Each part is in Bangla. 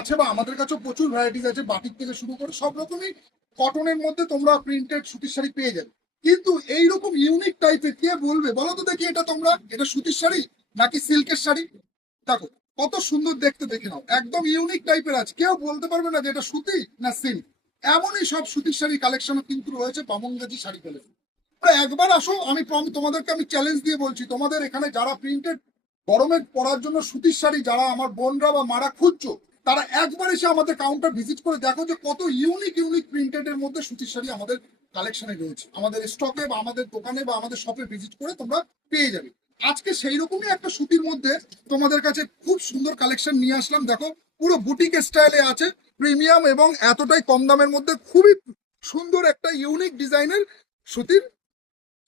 আছে বা আমাদের কাছেও প্রচুর ভ্যারাইটিস আছে, বাটিক থেকে শুরু করে সব রকমই কটনের মধ্যে তোমরা প্রিন্টেড সুতির শাড়ি পেয়ে যাবে। কিন্তু এইরকম ইউনিক টাইপের কে বলবে বলো তো দেখি এটা তোমরা এটা সুতির শাড়ি নাকি সিল্কের শাড়ি? দেখো কত সুন্দর দেখতে, দেখে নাও, একদম ইউনিক টাইপের আছে, কেউ বলতে পারবে না যে এটা সুতি না সিল্ক। এমনই সব সুতির শাড়ি কালেকশন কিন্তু রয়েছে বামনগাজি শাড়ি কালেকশন। একবার আসো, তোমাদেরকে আমি চ্যালেঞ্জ দিয়ে বলছি, তোমাদের এখানে যারা প্রিন্টেড গরমে পরার জন্য সুতির শাড়ি যারা আমার বোনরা বা মারা খুঁজছো, তারা একবার এসে আমাদের কাউন্টার ভিজিট করে দেখো যে কত ইউনিক ইউনিক প্রিন্টেড এর মধ্যে সুতির শাড়ি আমাদের কালেকশনে রয়েছে, আমাদের স্টকে বা আমাদের দোকানে বা আমাদের শপে ভিজিট করে তোমরা পেয়ে যাবে। আজকে সেই রকমই একটা সুতির মধ্যে তোমাদের কাছে খুব সুন্দর কালেকশন নিয়ে আসলাম। দেখো পুরো বুটিক স্টাইলে আছে, প্রিমিয়াম এবং এতটাই কম দামের মধ্যে খুবই সুন্দর একটা ইউনিক ডিজাইনের সুতির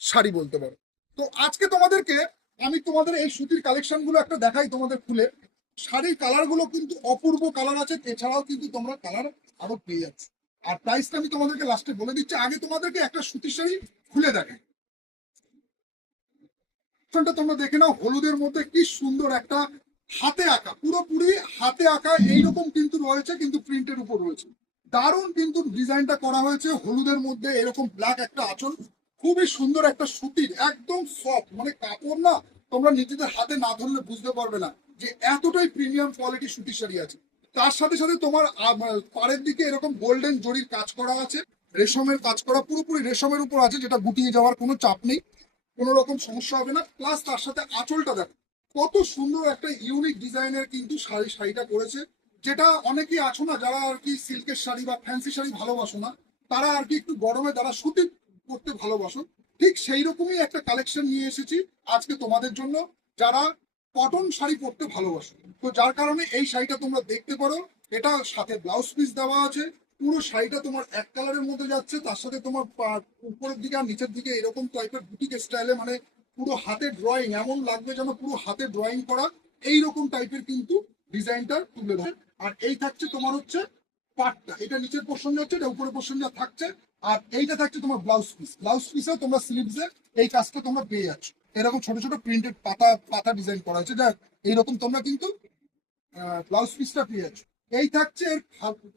শাড়ি বলতে পারো। তো আজকে তোমাদেরকে আমি তোমাদের এই সুতির কালেকশন গুলো একটা দেখাই তোমাদের খুলে। শাড়ির কালার গুলো কিন্তু অপূর্ব কালার আছে, এছাড়াও কিন্তু তোমরা কালার আরো পেয়ে যাচ্ছ। আর প্রাইসটা আমি তোমাদেরকে লাস্টে বলে দিচ্ছি, আগে তোমাদেরকে একটা সুতির শাড়ি খুলে দেখাই। তোমরা দেখে নাও, হলুদের মধ্যে কি সুন্দর একটা হাতে আঁকা, পুরোপুরি হাতে আঁকা এইরকম কিন্তু রয়েছে, কিন্তু প্রিন্টের উপর রয়েছে। দারুণ কিন্তু ডিজাইনটা করা হয়েছে, হলুদের মধ্যে এরকম ব্ল্যাক একটা আঁচল, খুবই সুন্দর একটা সুতির একদম সফট, মানে কাপড় না তোমরা নিজেদের হাতে না ধরলে বুঝতে পারবে না যে এতটাই প্রিমিয়াম কোয়ালিটি সুতির শাড়ি আছে। তার সাথে সাথে তোমার পাড়ের দিকে এরকম গোল্ডেন জরির কাজ করা আছে, রেশমের কাজ করা, পুরোপুরি রেশমের উপর আছে, যেটা গুটিয়ে যাওয়ার কোনো চাপ নেই, কোনো রকম সমস্যা হবে না। প্লাস তার সাথে আঁচলটা দেখো কত সুন্দর একটা ইউনিক ডিজাইনের কিন্তু শাড়িটা করেছে, যেটা অনেকেই আছো না যারা আর কি সিল্কের শাড়ি বা ফ্যান্সি শাড়ি ভালোবাসো না, তারা আর কি একটু গরমে যারা সুতি পরতে ভালোবাসো, ঠিক সেই রকমই একটা কালেকশন নিয়ে এসেছি আজকে তোমাদের জন্য, যারা কটন শাড়ি পরতে ভালোবাসো। তো যার কারণে এই শাড়িটা তোমরা দেখতে পারো, এটা সাথে ব্লাউজ পিস দেওয়া আছে, পুরো শাড়িটা তোমার এক কালারের মধ্যে যাচ্ছে, তার সাথে তোমার উপরের দিকে আর নিচের দিকে এরকম টাইপের বুটিক স্টাইলে, মানে পুরো হাতে ড্রয়িং, এমন লাগবে যেন পুরো হাতে ড্রয়িং করা এইরকম টাইপের কিন্তু ডিজাইনটা তুলে ধরে। আর এই থাকছে তোমার হচ্ছে পাটটা, এটা নিচের পোর্শন যাচ্ছে, এটা উপরের পোর্শন যা থাকছে। আর এইটা থাকছে তোমার ব্লাউজ পিস, ব্লাউজ পিসেও তোমরা স্লিভসে এই কাজটা তোমরা পেয়ে যাচ্ছ, এরকম ছোট ছোট প্রিন্টেড পাতা পাতা ডিজাইন করা হয়েছে, যা এইরকম তোমরা কিন্তু ব্লাউজ পিসটা পেয়ে যাচ্ছ। এই থাকছে এর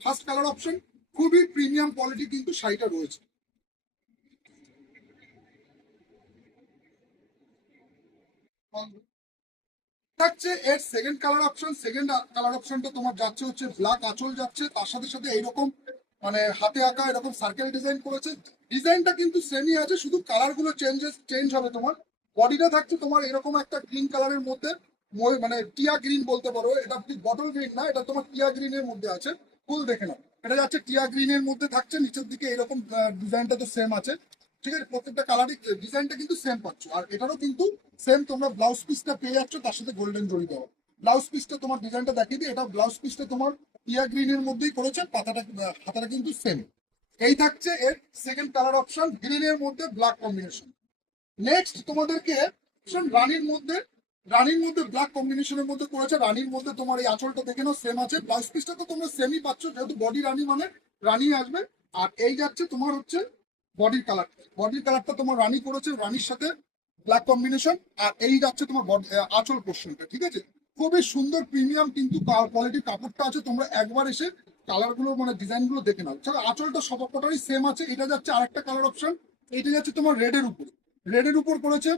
ফার্স্ট কালার অপশন, খুবই প্রিমিয়াম কোয়ালিটি কিন্তু শাড়িটা রয়েছে। থাকছে এর second colour option, second colour অপশনটা তোমার যাচ্ছে হচ্ছে ব্ল্যাক আঁচল যাচ্ছে, তার সাথে সাথে এইরকম মানে হাতে আঁকা এরকম সার্কেল ডিজাইন করেছে। ডিজাইনটা কিন্তু সেমই আছে, শুধু কালার গুলো চেঞ্জ হবে। তোমার বডিটা থাকছে তোমার এরকম একটা গ্রিন কালারের মধ্যে, মানে টিয়া গ্রিন বলতে পারো, এটা বটল গ্রিন না, এটা তোমার টিয়া গ্রিনের মধ্যে আছে। ফুল দেখে নাও, এটা যাচ্ছে টিয়া গ্রিনের মধ্যে থাকছে, নিচের দিকে এরকম ডিজাইনটা তো সেম আছে। ঠিক আছে, প্রত্যেকটা কালারই ডিজাইনটা কিন্তু সেম পাচ্ছ, আর এটারও কিন্তু সেম তোমরা ব্লাউজ পিসটা পেয়ে যাচ্ছ, তার সাথে গোল্ডেন জড়ি দেওয়া। ব্লাউজ পিসটা তোমার ডিজাইনটা দেখিয়ে দিই, এটা ব্লাউজ পিসটা তোমার টিয়া গ্রিনের মধ্যেই করেছে, পাতাটা হাতাটা কিন্তু সেম। এই থাকছে এর সেকেন্ড কালার অপশন, গ্রিনের মধ্যে ব্ল্যাক কম্বিনেশন। নেক্সট তোমাদেরকে রানীর মধ্যে ব্ল্যাক কম্বিনেশনের মধ্যে করেছে, রানীর মধ্যে তোমার এই আঁচলটা দেখে নাও সেম আছে, ব্লাউজ পিসটা তো তোমরা সেমই পাচ্ছ, যেহেতু বডি রানী মানে রানী আসবে। আর এই যাচ্ছে তোমার হচ্ছে বডির কালারটা তোমার রানী করেছে, রানীর সাথে ব্ল্যাক কম্বিনেশন। আর এই যাচ্ছে তোমার আঁচল পোর্শনটা, ঠিক আছে, খুবই সুন্দর প্রিমিয়াম কিন্তু কোয়ালিটির কাপড়টা আছে। তোমরা একবার এসে কালার গুলো মানে ডিজাইন গুলো দেখে নাও। আঁচলটা সবকটারই সেম আছে। এটা যাচ্ছে আরেকটা কালার অপশন, এটা যাচ্ছে তোমার রেডের উপর করেছে,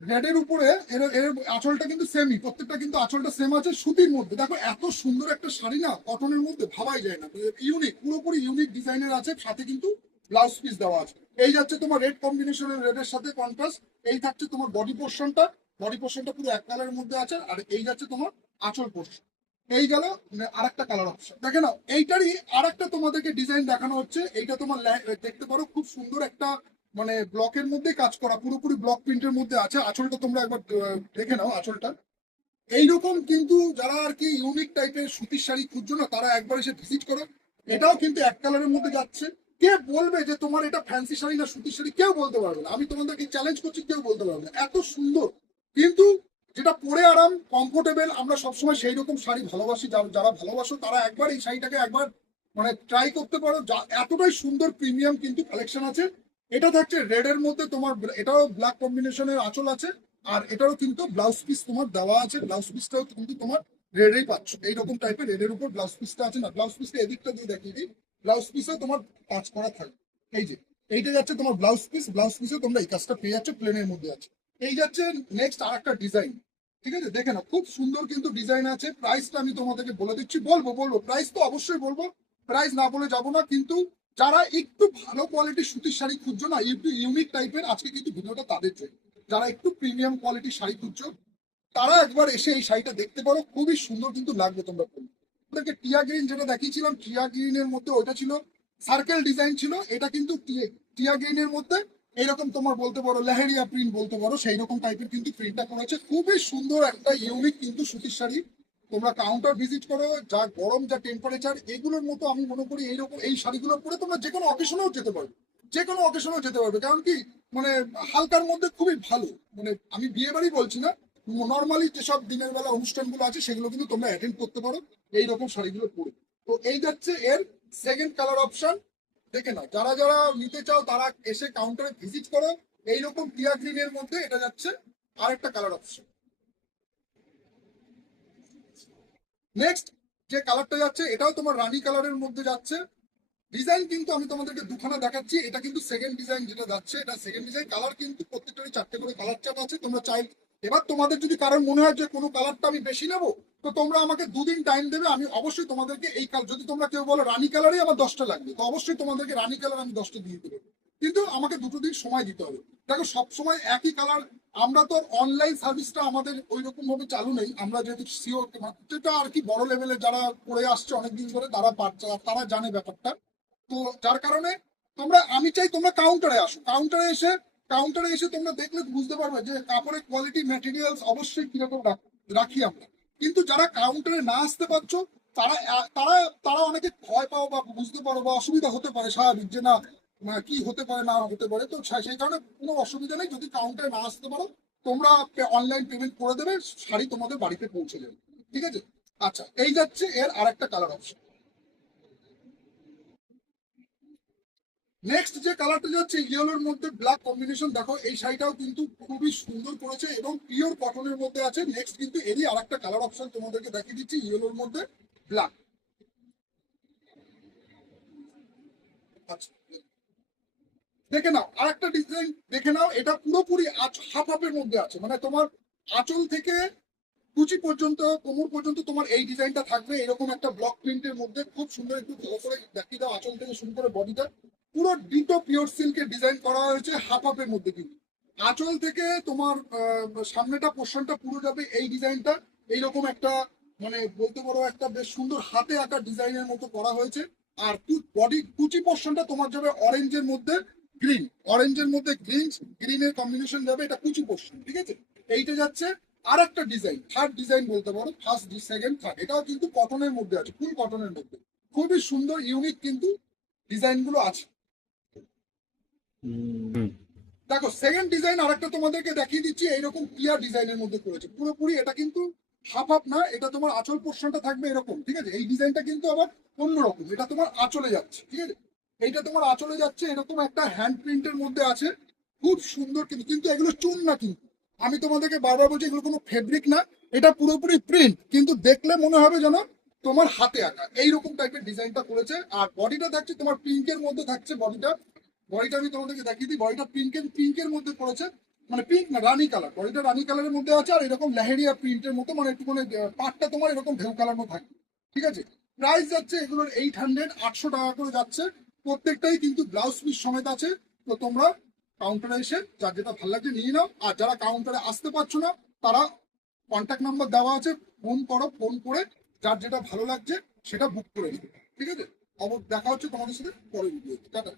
রেডের উপরে এর এর আঁচলটা কিন্তু সেমই, প্রত্যেকটা কিন্তু আঁচলটা সেম আছে সুতির মধ্যে। দেখো এত সুন্দর একটা শাড়ি না কটনের মধ্যে ভাবাই যায় না, ইউনিক, পুরোপুরি ইউনিক ডিজাইনের আছে, সাথে কিন্তু ব্লাউজ পিস দেওয়া আছে। এই যাচ্ছে তোমার রেড কম্বিনেশনের, রেডের সাথে কন্ট্রাস্ট। এই থাকছে তোমার বডি পোর্শনটা পুরো এক কালারের মধ্যে আছে। আর এই যাচ্ছে তোমার আঁচল পোর্শন। এই গেল আরেকটা কালার অপশন, দেখে নাও এইটারই আরেকটা তোমাদেরকে ডিজাইন দেখানো হচ্ছে। এইটা তোমার দেখতে পারো খুব সুন্দর একটা মানে ব্লকের মধ্যে কাজ করা, পুরোপুরি ব্লক প্রিন্টের মধ্যে আছে। আঁচলটা তোমরা একবার দেখে নাও, আঁচলটা এইরকম কিন্তু যারা আর কি ইউনিক টাইপের সুতির শাড়ি খুঁজছো না, তারা একবার এসে ভিজিট করো। এটাও কিন্তু এক কালারের মধ্যে যাচ্ছে। কে বলবে যে তোমার এটা ফ্যান্সি শাড়ি না সুতির শাড়ি? কেউ বলতে পারবে না, আমি তোমাদেরকে চ্যালেঞ্জ করছি, কেউ বলতে পারবে না, এত সুন্দর। কিন্তু যেটা পরে আরাম, কমফোর্টেবল, আমরা সবসময় সেই রকম শাড়ি ভালোবাসি। যারা ভালোবাসো তারা একবার এই শাড়িটাকে একবার মানে ট্রাই করতে পারো, এতটাই সুন্দর প্রিমিয়াম কিন্তু কালেকশন আছে। এটা থাকছে রেড এর মধ্যে তোমার, এটাও ব্ল্যাক কম্বিনেশনের আঁচল আছে। আর এটারও কিন্তু ব্লাউজ পিস তোমার দেওয়া আছে, ব্লাউজ পিসটাও কিন্তু তোমার রেডেই পাচ্ছ, এইরকম টাইপের রেডের উপর ব্লাউজ পিসটা আছে না, ব্লাউজ পিসটা এদিকটা দিয়ে দেখিয়ে দিই, ব্লাউজ পিসে তোমার কাজ করা থাকবে। এই যে এইটা যাচ্ছে তোমার ব্লাউজ পিস, ব্লাউজ পিসে তোমরা এই কাজটা পেয়ে যাচ্ছ, প্লেনের মধ্যে আছে। এই যাচ্ছে নেক্সট আর একটা ডিজাইন, ঠিক আছে, দেখে না খুব সুন্দর কিন্তু ডিজাইন আছে। প্রাইসটা আমি তোমাদেরকে বলে দিচ্ছি, বলবো প্রাইস তো অবশ্যই বলবো, প্রাইস না বলে যাবো না। কিন্তু যারা একটু ভালো কোয়ালিটির সুতির শাড়ি খুঁজছো না, একটু ইউনিক টাইপের, আজকে কিন্তু ভিডিওটা তাদের জন্য। যারা একটু প্রিমিয়াম কোয়ালিটির শাড়ি খুঁজছো তারা একবার এসে এই শাড়িটা দেখতে পারো, খুবই সুন্দর কিন্তু লাগবে তোমরা পরলে। আপনাদেরকে টিয়া গ্রিন যেটা দেখিয়েছিলাম, টিয়া গ্রিনের মধ্যে ওইটা ছিল সার্কেল ডিজাইন ছিল, এটা কিন্তু টিয়া গ্রিনের মধ্যে এইরকম তোমার বলতে পারো লেহেরিয়া প্রিন্ট বলতে পারো, সেই রকম টাইপের কিন্তু প্রিন্টটা করেছে। খুবই সুন্দর একটা ইউনিক কিন্তু সুতির শাড়ি। তোমরা কাউন্টার ভিজিট করো, যা গরম যা টেম্পারেচার, এগুলোর মতো আমি মনে করি এইরকম এই শাড়িগুলো পরে তোমরা যে কোনো অকেশনেও যেতে পারবে, যে কোনো অকেশনেও যেতে পারবে। কারণ কি মানে হালকার মধ্যে খুবই ভালো, মানে আমি বিয়ে বাড়ি বলছি না, নর্মালি যেসব দিনের বেলা অনুষ্ঠানগুলো আছে সেগুলো কিন্তু তোমরা অ্যাটেন্ড করতে পারো এইরকম শাড়িগুলো পরে। তো এই যাচ্ছে এর সেকেন্ড কালার অপশন। দেখে না, যারা যারা নিতে চাও তারা এসে কাউন্টারে ভিজিট করো। এইরকম টিয়া গ্রিনের মধ্যে এটা যাচ্ছে আরেকটা কালার অপশন। নেক্সট যে কালারটা যাচ্ছে এটাও তোমার রানী কালারের মধ্যে যাচ্ছে। ডিজাইন কিন্তু আমি তোমাদেরকে দুখানা দেখাচ্ছি, এটা কিন্তু সেকেন্ড ডিজাইন যেটা যাচ্ছে, এটা সেকেন্ড ডিজাইন। কালার কিন্তু প্রত্যেকটারই চারটে করে কালার চার্ট আছে, তোমরা চাই। এবার তোমাদের যদি কারোর মনে হয় যে কোনো কালারটা আমি বেশি নেবো, তো তোমরা আমাকে দুদিন টাইম দেবে, আমি অবশ্যই তোমাদেরকে এই কালার, যদি তোমরা কেউ বলো রানী কালারই আমার 10টা লাগবে, তো অবশ্যই তোমাদেরকে রানী কালার আমি 10টা দিয়ে দেবো। কিন্তু আমাকে দুটো দিন সময় দিতে হবে। দেখো সবসময় একই কালার, আমরা তো অনলাইন সার্ভিসটা আমাদের ওই রকম ভাবে চালু নেই। আমরা যেহেতু সিওর, যেটা আর কি বড় লেভেলে যারা করে আসছে অনেকদিন ধরে, তারা তারা জানে ব্যাপারটা। তো যার কারণে তোমরা, আমি চাই তোমরা কাউন্টারে আসো, কাউন্টারে এসে তোমরা দেখলে বুঝতে পারবে যে কাপড়ের কোয়ালিটি ম্যাটেরিয়ালস অবশ্যই কিরকম রাখি আমরা। কিন্তু যারা কাউন্টারে না আসতে পারছো, তারা তারা তারা অনেকে ভয় পাও বা বুঝতে পারো বা অসুবিধা হতে পারে, স্বাভাবিক যে না কি হতে পারে না হতে পারে। তো সেই কারণে কোনো অসুবিধা নেই, যদি কাউন্টারে না আসতে পারো তোমরা অনলাইন পেমেন্ট করে দেবে, শাড়ি তোমাদের বাড়িতে পৌঁছে যাবে, ঠিক আছে। আচ্ছা, এই যাচ্ছে এর আরেকটা কালার অপশন। নেক্সট যে কালারটা যাচ্ছে ইয়েলোর মধ্যে ব্ল্যাক কম্বিনেশন, দেখো এই শাড়িটাও কিন্তু খুবই সুন্দর করেছে এবং পিওর কটনের মধ্যে আছে। নেক্সট কিন্তু এরই আরেকটা কালার অপশন তোমাদেরকে দেখিয়ে দিচ্ছি, ইয়েলোর মধ্যে ব্ল্যাক। আচ্ছা, দেখে নাও আরেকটা ডিজাইন, দেখে নাও এটা পুরোপুরি হাফ হাফের মধ্যে আছে, মানে তোমার আঁচল থেকে কুচি পর্যন্ত, কোমর পর্যন্ত তোমার এই ডিজাইনটা থাকবে এরকম একটা ব্লক প্রিন্টের মধ্যে। খুব সুন্দর, একটু ভালো করে দেখিয়ে দাও আঁচল থেকে শুরু করে বডিটা, পুরো ডিটো পিওর সিল্কের ডিজাইন করা হয়েছে হাফ হাফের মধ্যে। কিন্তু আঁচল থেকে তোমার সামনেটা পোর্শনটা পুরো যাবে এই ডিজাইনটা, এইরকম একটা মানে বলতে পারো একটা বেশ সুন্দর হাতে আঁকা ডিজাইনের মতো করা হয়েছে। আর বডি কুচি পোর্শনটা তোমার যাবে অরেঞ্জের মধ্যে গ্রিন, অরেঞ্জের মধ্যে গ্রিন, গ্রিনের কম্বিনেশন যাবে, এটা কুচি পোর্শন, ঠিক আছে। এইটা যাচ্ছে আর একটা ডিজাইন, থার্ড ডিজাইন বলতে পারো, ফার্স্ট সেকেন্ড থার্ড, এটাও কিন্তু কটনের মধ্যে আছে, ফুল কটনের মধ্যে। খুবই সুন্দর ইউনিক কিন্তু ডিজাইন গুলো আছে। দেখো সেকেন্ড ডিজাইন আরেকটা তোমাদেরকে দেখিয়ে দিচ্ছি, এইরকম ক্লিয়ার ডিজাইনের মধ্যে করেছে পুরোপুরি। এটা কিন্তু হাফ হাফ না, এটা তোমার আঁচল পোর্শনটা থাকবে এরকম, ঠিক আছে। এই ডিজাইনটা কিন্তু আবার অন্যরকম, এটা তোমার আঁচলে যাচ্ছে, ঠিক আছে। এইটা তোমার আঁচলে যাচ্ছে, এরকম একটা হ্যান্ড প্রিন্টের মধ্যে আছে, খুব সুন্দর। কিন্তু কিন্তু এগুলো চুন না, কিন্তু আমি তোমাদেরকে বারবার বলছি এগুলো কোনো ফেব্রিক না, এটা পুরোপুরি প্রিন্ট, কিন্তু দেখলে মনে হবে যেন তোমার হাতে আঁকা এইরকম টাইপের ডিজাইনটা করেছে। আর বডিটা থাকছে তোমার পিঙ্কের মধ্যে থাকছে বডিটা, বডিটা আমি তোমাদেরকে দেখিয়ে দিই, বডিটা পিঙ্কের মধ্যে করেছে, মানে পিঙ্ক না রানী কালার, বডিটা রানী কালারের মধ্যে আছে। আর এরকম লেহেরিয়া প্রিন্টের মতো, মানে একটু মানে পাটটা তোমার এরকম ঢেউ কালার মতো থাকবে, ঠিক আছে। প্রাইস যাচ্ছে এগুলোর 800, 800 টাকা করে যাচ্ছে প্রত্যেকটাই, কিন্তু ব্লাউজ পিস সমেত আছে। তো তোমরা কাউন্টারে এসে যার যেটা ভালো লাগছে নিয়ে নাও। আর যারা কাউন্টারে আসতে পারছো না, তারা কন্ট্যাক্ট নাম্বার দেওয়া আছে, ফোন করো, ফোন করে যার যেটা ভালো লাগছে সেটা বুক করে নিবে, ঠিক আছে। দেখা হচ্ছে তোমাদের সাথে পরে ভিডিও, টাটা।